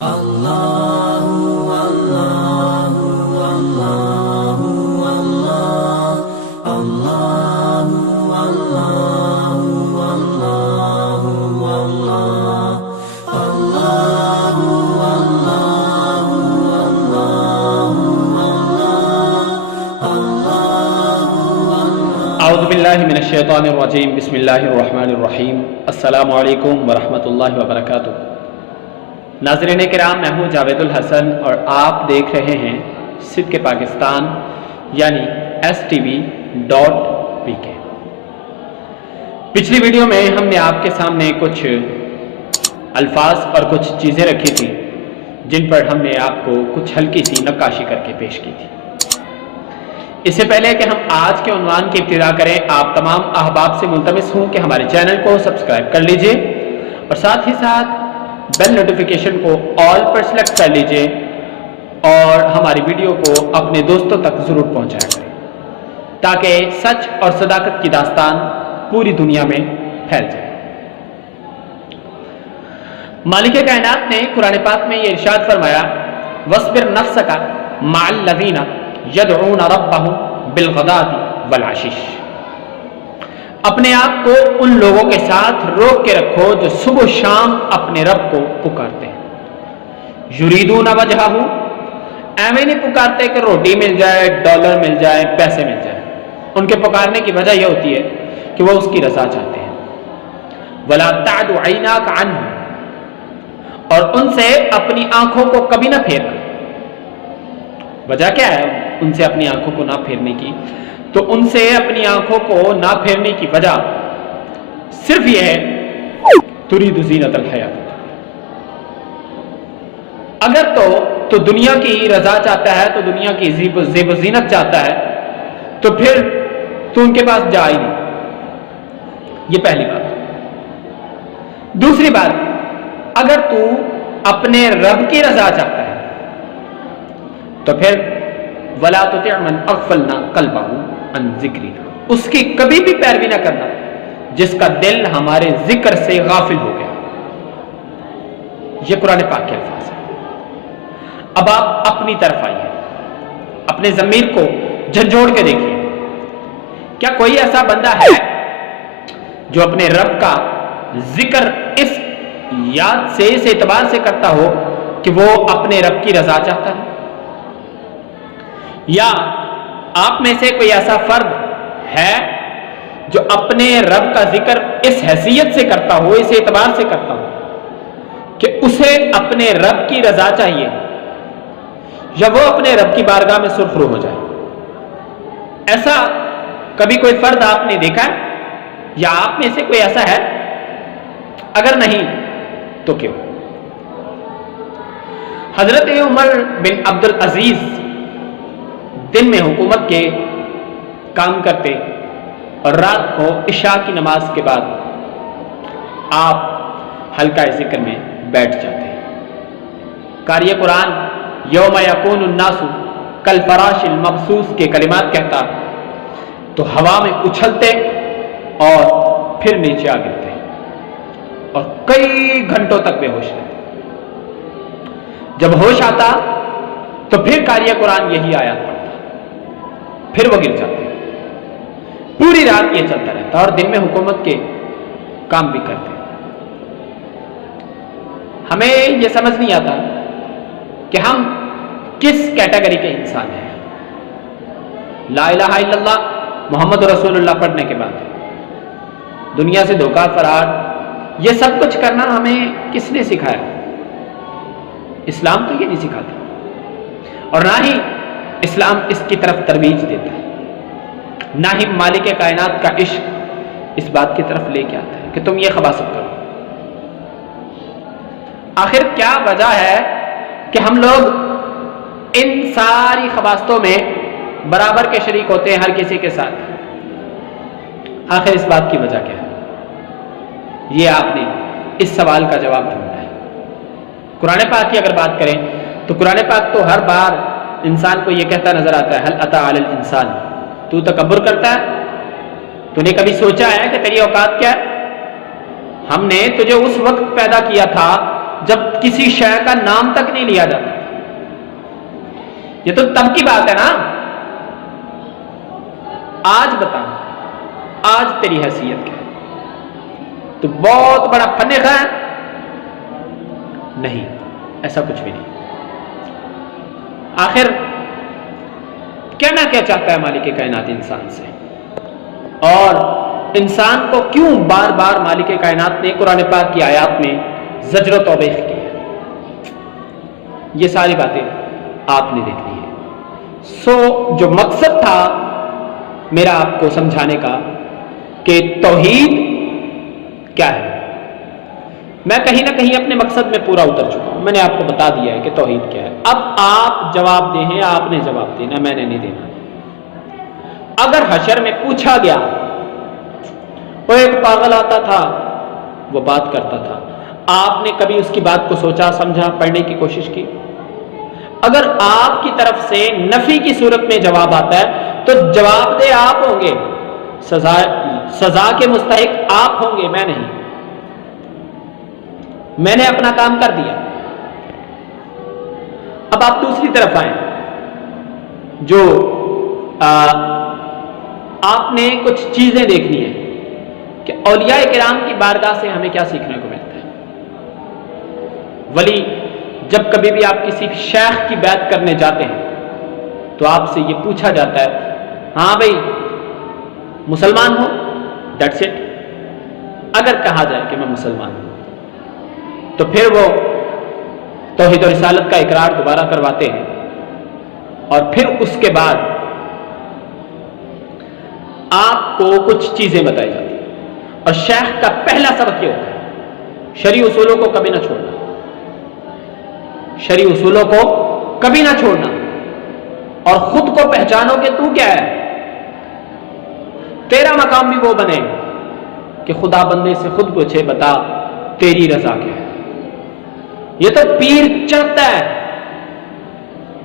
اعوذ باللہ من الشیطان الرجیم بسم اللہ الرحمن الرحیم السلام علیکم ورحمۃ اللہ وبرکاتہ۔ ناظرین کرام، میں ہوں جاوید الحسن اور آپ دیکھ رہے ہیں صدق پاکستان یعنی STV.PK۔ پچھلی ویڈیو میں ہم نے آپ کے سامنے کچھ الفاظ اور کچھ چیزیں رکھی تھی جن پر ہم نے آپ کو کچھ ہلکی سی نقاشی کر کے پیش کی تھی۔ اس سے پہلے کہ ہم آج کے عنوان کی ابتدا کریں، آپ تمام احباب سے ملتمس ہوں کہ ہمارے چینل کو سبسکرائب کر لیجئے اور ساتھ ہی ساتھ بیل نوٹیفیکیشن کو آل پر سلیکٹ کر لیجئے اور ہماری ویڈیو کو اپنے دوستوں تک ضرور پہنچایا کریں تاکہ سچ اور صداقت کی داستان پوری دنیا میں پھیل جائے۔ مالک کائنات نے قرآن پاک میں یہ ارشاد فرمایا، وَاصْبِرْ نَفْسَكَ مَعَ الَّذِينَ يَدْعُونَ رَبَّهُمْ بِالْغَدَاةِ وَالْعَشِيِّ۔ اپنے آپ کو ان لوگوں کے ساتھ روک کے رکھو جو صبح و شام اپنے رب کو پکارتے ہیں۔ یریدون وجہہ، ایویں نہیں پکارتے کہ روٹی مل جائے، ڈالر مل جائے، پیسے مل جائے۔ ان کے پکارنے کی وجہ یہ ہوتی ہے کہ وہ اس کی رضا چاہتے ہیں۔ وَلَا تَعْدُ عَيْنَاكَ عَنْهُمْ، اور ان سے اپنی آنکھوں کو کبھی نہ پھیرنا۔ وجہ کیا ہے ان سے اپنی آنکھوں کو نہ پھیرنے کی؟ تو ان سے اپنی آنکھوں کو نہ پھیرنے کی وجہ صرف یہ ہے، ترید زینت الحیات، اگر تو دنیا کی رضا چاہتا ہے، تو دنیا کی زیب و زینت چاہتا ہے، تو پھر تو ان کے پاس جا ہی نہیں۔ یہ پہلی بات۔ دوسری بات، اگر تو اپنے رب کی رضا چاہتا ہے تو پھر وَلَا تُطِعْ مَنْ أَغْفَلْنَا قَلْبَهُ عَنْ ذِكْرِنَا، اس کی کبھی بھی پیروی نہ کرنا جس کا دل ہمارے ذکر سے غافل ہو گیا۔ یہ قرآن پاک کے الفاظ ہیں۔ اب آپ اپنی طرف آئیے، اپنے ضمیر کو جھنجھوڑ کے دیکھیے، کیا کوئی ایسا بندہ ہے جو اپنے رب کا ذکر اس یاد سے، اس اعتبار سے کرتا ہو کہ وہ اپنے رب کی رضا چاہتا ہے؟ یا آپ میں سے کوئی ایسا فرد ہے جو اپنے رب کا ذکر اس حیثیت سے کرتا ہو، اس اعتبار سے کرتا ہو کہ اسے اپنے رب کی رضا چاہیے، یا وہ اپنے رب کی بارگاہ میں سرخرو ہو جائے؟ ایسا کبھی کوئی فرد آپ نے دیکھا ہے؟ یا آپ میں سے کوئی ایسا ہے؟ اگر نہیں تو کیوں؟ حضرت عمر بن عبد العزیز دن میں حکومت کے کام کرتے اور رات کو عشاء کی نماز کے بعد آپ حلقہ ذکر میں بیٹھ جاتے۔ قاری قرآن یوم یکون الناس کالفراش المبثوث کے کلمات کہتا تو ہوا میں اچھلتے اور پھر نیچے آ گرتے اور کئی گھنٹوں تک بے ہوش رہتے۔ جب ہوش آتا تو پھر قاری قرآن یہی آیات پڑھتا، پھر وہ گر جاتے۔ پوری رات یہ چلتا رہتا اور دن میں حکومت کے کام بھی کرتے۔ ہمیں یہ سمجھ نہیں آتا کہ ہم کس کیٹیگری کے انسان ہیں۔ لا الہ الا اللہ محمد رسول اللہ پڑھنے کے بعد دنیا سے دھوکہ فرار، یہ سب کچھ کرنا ہمیں کس نے سکھایا؟ اسلام تو یہ نہیں سکھاتا، اور نہ ہی اسلام اس کی طرف ترویج دیتا ہے، نہ ہی مالک کائنات کا عشق اس بات کی طرف لے کے آتا ہے کہ تم یہ خباثت کرو۔ آخر کیا وجہ ہے کہ ہم لوگ ان ساری خباثتوں میں برابر کے شریک ہوتے ہیں ہر کسی کے ساتھ؟ آخر اس بات کی وجہ کیا ہے؟ یہ آپ نے اس سوال کا جواب ڈھونڈنا ہے۔ قرآن پاک کی اگر بات کریں تو قرآن پاک تو ہر بار انسان کو یہ کہتا نظر آتا ہے، هل اتى على الانسان، تو تکبر کرتا ہے؟ تو نے کبھی سوچا ہے کہ تیری اوقات کیا ہے؟ ہم نے تجھے اس وقت پیدا کیا تھا جب کسی شے کا نام تک نہیں لیا جاتا. یہ تو تب کی بات ہے نا. آج بتا, آج تیری حیثیت کیا ہے؟ تو بہت بڑا فن خیر نہیں, ایسا کچھ بھی نہیں. آخر کہنا کیا چاہتا ہے مالک کائنات انسان سے, اور انسان کو کیوں بار بار مالک کائنات نے قرآن پاک کی آیات میں زجر و توبیخ کی ہے, یہ ساری باتیں آپ نے دیکھ لی ہے. سو جو مقصد تھا میرا آپ کو سمجھانے کا کہ توحید کیا ہے, میں کہیں نہ کہیں اپنے مقصد میں پورا اتر چکا ہوں. میں نے آپ کو بتا دیا ہے کہ توحید کیا ہے. اب آپ جواب دیں, ہیں آپ نے جواب دینا, میں نے نہیں دینا. اگر حشر میں پوچھا گیا, وہ ایک پاگل آتا تھا, وہ بات کرتا تھا, آپ نے کبھی اس کی بات کو سوچا, سمجھا, پڑھنے کی کوشش کی؟ اگر آپ کی طرف سے نفی کی صورت میں جواب آتا ہے تو جواب دہ آپ ہوں گے, سزا کے مستحق آپ ہوں گے, میں نہیں. میں نے اپنا کام کر دیا. اب آپ دوسری طرف آئیں, جو آپ نے کچھ چیزیں دیکھنی ہیں کہ اولیاء کرام کی بارگاہ سے ہمیں کیا سیکھنے کو ملتا ہے. ولی جب کبھی بھی آپ کسی شیخ کی بیعت کرنے جاتے ہیں تو آپ سے یہ پوچھا جاتا ہے, ہاں بھائی مسلمان ہو, دیٹس اٹ. اگر کہا جائے کہ میں مسلمان ہوں تو پھر وہ توحید و رسالت کا اقرار دوبارہ کرواتے ہیں, اور پھر اس کے بعد آپ کو کچھ چیزیں بتائی جاتی ہیں. اور شیخ کا پہلا سبق یہ ہوتا ہے, شرعی اصولوں کو کبھی نہ چھوڑنا, شرعی اصولوں کو کبھی نہ چھوڑنا, اور خود کو پہچانو کہ تو کیا ہے. تیرا مقام بھی وہ بنے کہ خدا بندے سے خود پوچھے, بتا تیری رضا کیا ہے. یہ تو پیر چڑھتا ہے,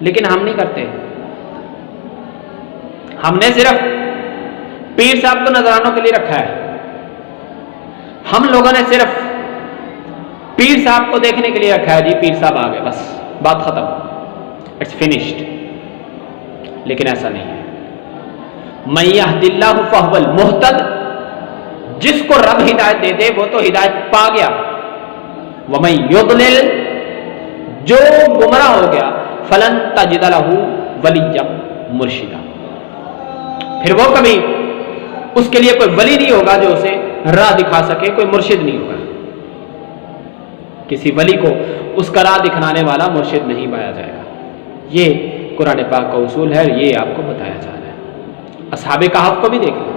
لیکن ہم نہیں کرتے. ہم نے صرف پیر صاحب کو نذرانوں کے لیے رکھا ہے. ہم لوگوں نے صرف پیر صاحب کو دیکھنے کے لیے رکھا ہے, جی پیر صاحب آ گئے, بس بات ختم, اٹس فنشڈ. لیکن ایسا نہیں ہے. من یہد اللہ فہو المہتد, جس کو رب ہدایت دے دے وہ تو ہدایت پا گیا. ومن یضلل, جو گمراہ ہو گیا, فلن تجد لہ ولیا مرشدا, پھر وہ کبھی اس کے لیے کوئی ولی نہیں ہوگا جو اسے راہ دکھا سکے, کوئی مرشد نہیں ہوگا. کسی ولی کو اس کا راہ دکھانے والا مرشد نہیں پایا جائے گا. یہ قرآن پاک کا اصول ہے, یہ آپ کو بتایا جا رہا ہے. اصحاب کہف کو بھی دیکھ لیں.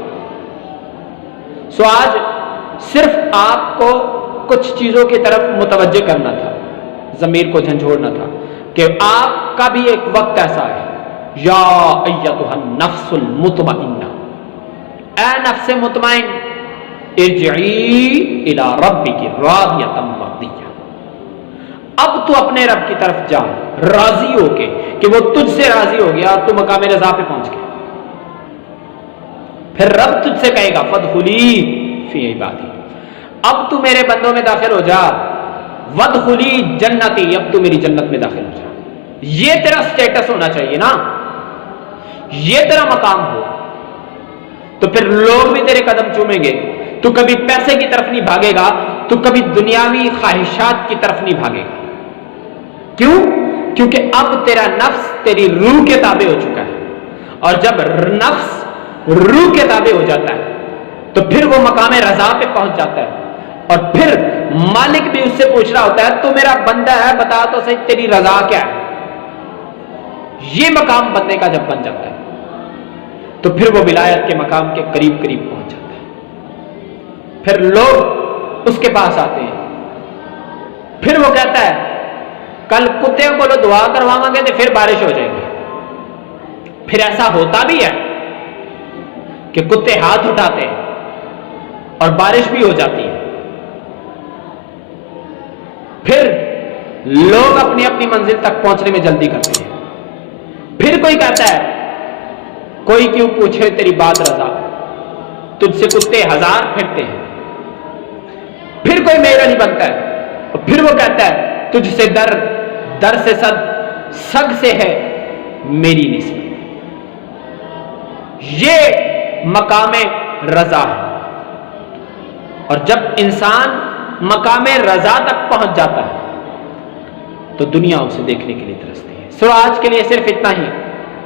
سو آج صرف آپ کو کچھ چیزوں کی طرف متوجہ کرنا تھا, ضمیر کو جھنجھوڑنا تھا کہ آپ کا بھی ایک وقت ایسا ہے, یا ایتھا النفس المطمئنہ, اے نفس مطمئن, ارجعی الی ربک راضیۃ مرضیہ, اب تو اپنے رب کی طرف جا راضی ہو کے کہ وہ تجھ سے راضی ہو گیا, تو مقام رضا پہ پہنچ گیا. پھر رب تجھ سے کہے گا فادخلی فی عبادی, اب تو میرے بندوں میں داخل ہو جا, وادخلی جنتی, اب تو میری جنت میں داخل ہو جا. یہ تیرا سٹیٹس ہونا چاہیے نا, یہ تیرا مقام ہو, تو پھر لوگ بھی تیرے قدم چومیں گے. تو کبھی پیسے کی طرف نہیں بھاگے گا, تو کبھی دنیاوی خواہشات کی طرف نہیں بھاگے گا. کیوں؟ کیونکہ اب تیرا نفس تیری روح کے تابع ہو چکا ہے, اور جب نفس روح کے تابع ہو جاتا ہے تو پھر وہ مقام رضا پہ پہنچ جاتا ہے, اور پھر مالک بھی اس سے پوچھ رہا ہوتا ہے, تو میرا بندہ ہے, بتا تو صحیح تیری رضا کیا ہے. یہ مقام بندے کا جب بن جاتا ہے تو پھر وہ ولایت کے مقام کے قریب قریب پہنچ جاتا ہے. پھر لوگ اس کے پاس آتے ہیں, پھر وہ کہتا ہے کل کتوں کو دعا کرواؤں گے تو پھر بارش ہو جائے گی. پھر ایسا ہوتا بھی ہے کہ کتے ہاتھ اٹھاتے ہیں اور بارش بھی ہو جاتی ہے. پھر لوگ اپنی اپنی منزل تک پہنچنے میں جلدی کرتے ہیں. پھر کوئی کہتا ہے کوئی کیوں پوچھے تیری بات رضا, تجھ سے کتے ہزار پھرتے ہیں. پھر کوئی میرا نہیں بنتا ہے, اور پھر وہ کہتا ہے تجھ سے در سے سگ سے ہے میری نسبت. یہ مقام رضا ہے. اور جب انسان مقام رضا تک پہنچ جاتا ہے تو دنیا اسے دیکھنے کے لیے ترستی ہے. سو آج کے لیے صرف اتنا ہی.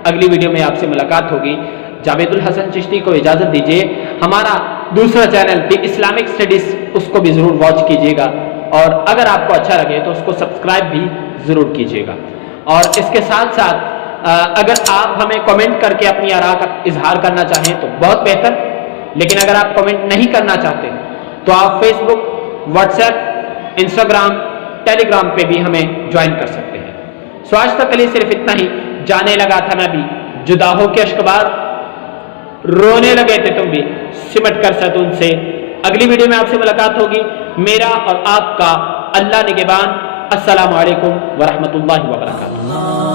اگلی ویڈیو میں آپ سے ملاقات ہوگی. جاوید الحسن چشتی کو اجازت دیجیے. ہمارا دوسرا چینل دی اسلامک اسٹڈیز اس کو بھی ضرور واچ کیجیے گا, اور اگر آپ کو اچھا لگے تو اس کو سبسکرائب بھی ضرور کیجیے گا. اور اس کے ساتھ ساتھ اگر آپ ہمیں کمنٹ کر کے اپنی آراء کا اظہار کرنا چاہیں تو بہت بہتر, لیکن اگر آپ کمنٹ نہیں کرنا چاہتے تو آپ فیس بک, واٹس ایپ, انسٹاگرام, ٹیلی گرام پہ بھی ہمیں جوائن کر سکتے ہیں. سو آج تک کے لیے صرف اتنا ہی. جانے لگا تھا میں بھی جدا ہو کے اشکبار, رونے لگے تھے تم بھی سمٹ کر ستون سے. اگلی ویڈیو میں آپ سے ملاقات ہوگی. میرا اور آپ کا اللہ نگہبان. السلام علیکم ورحمۃ اللہ وبرکاتہ.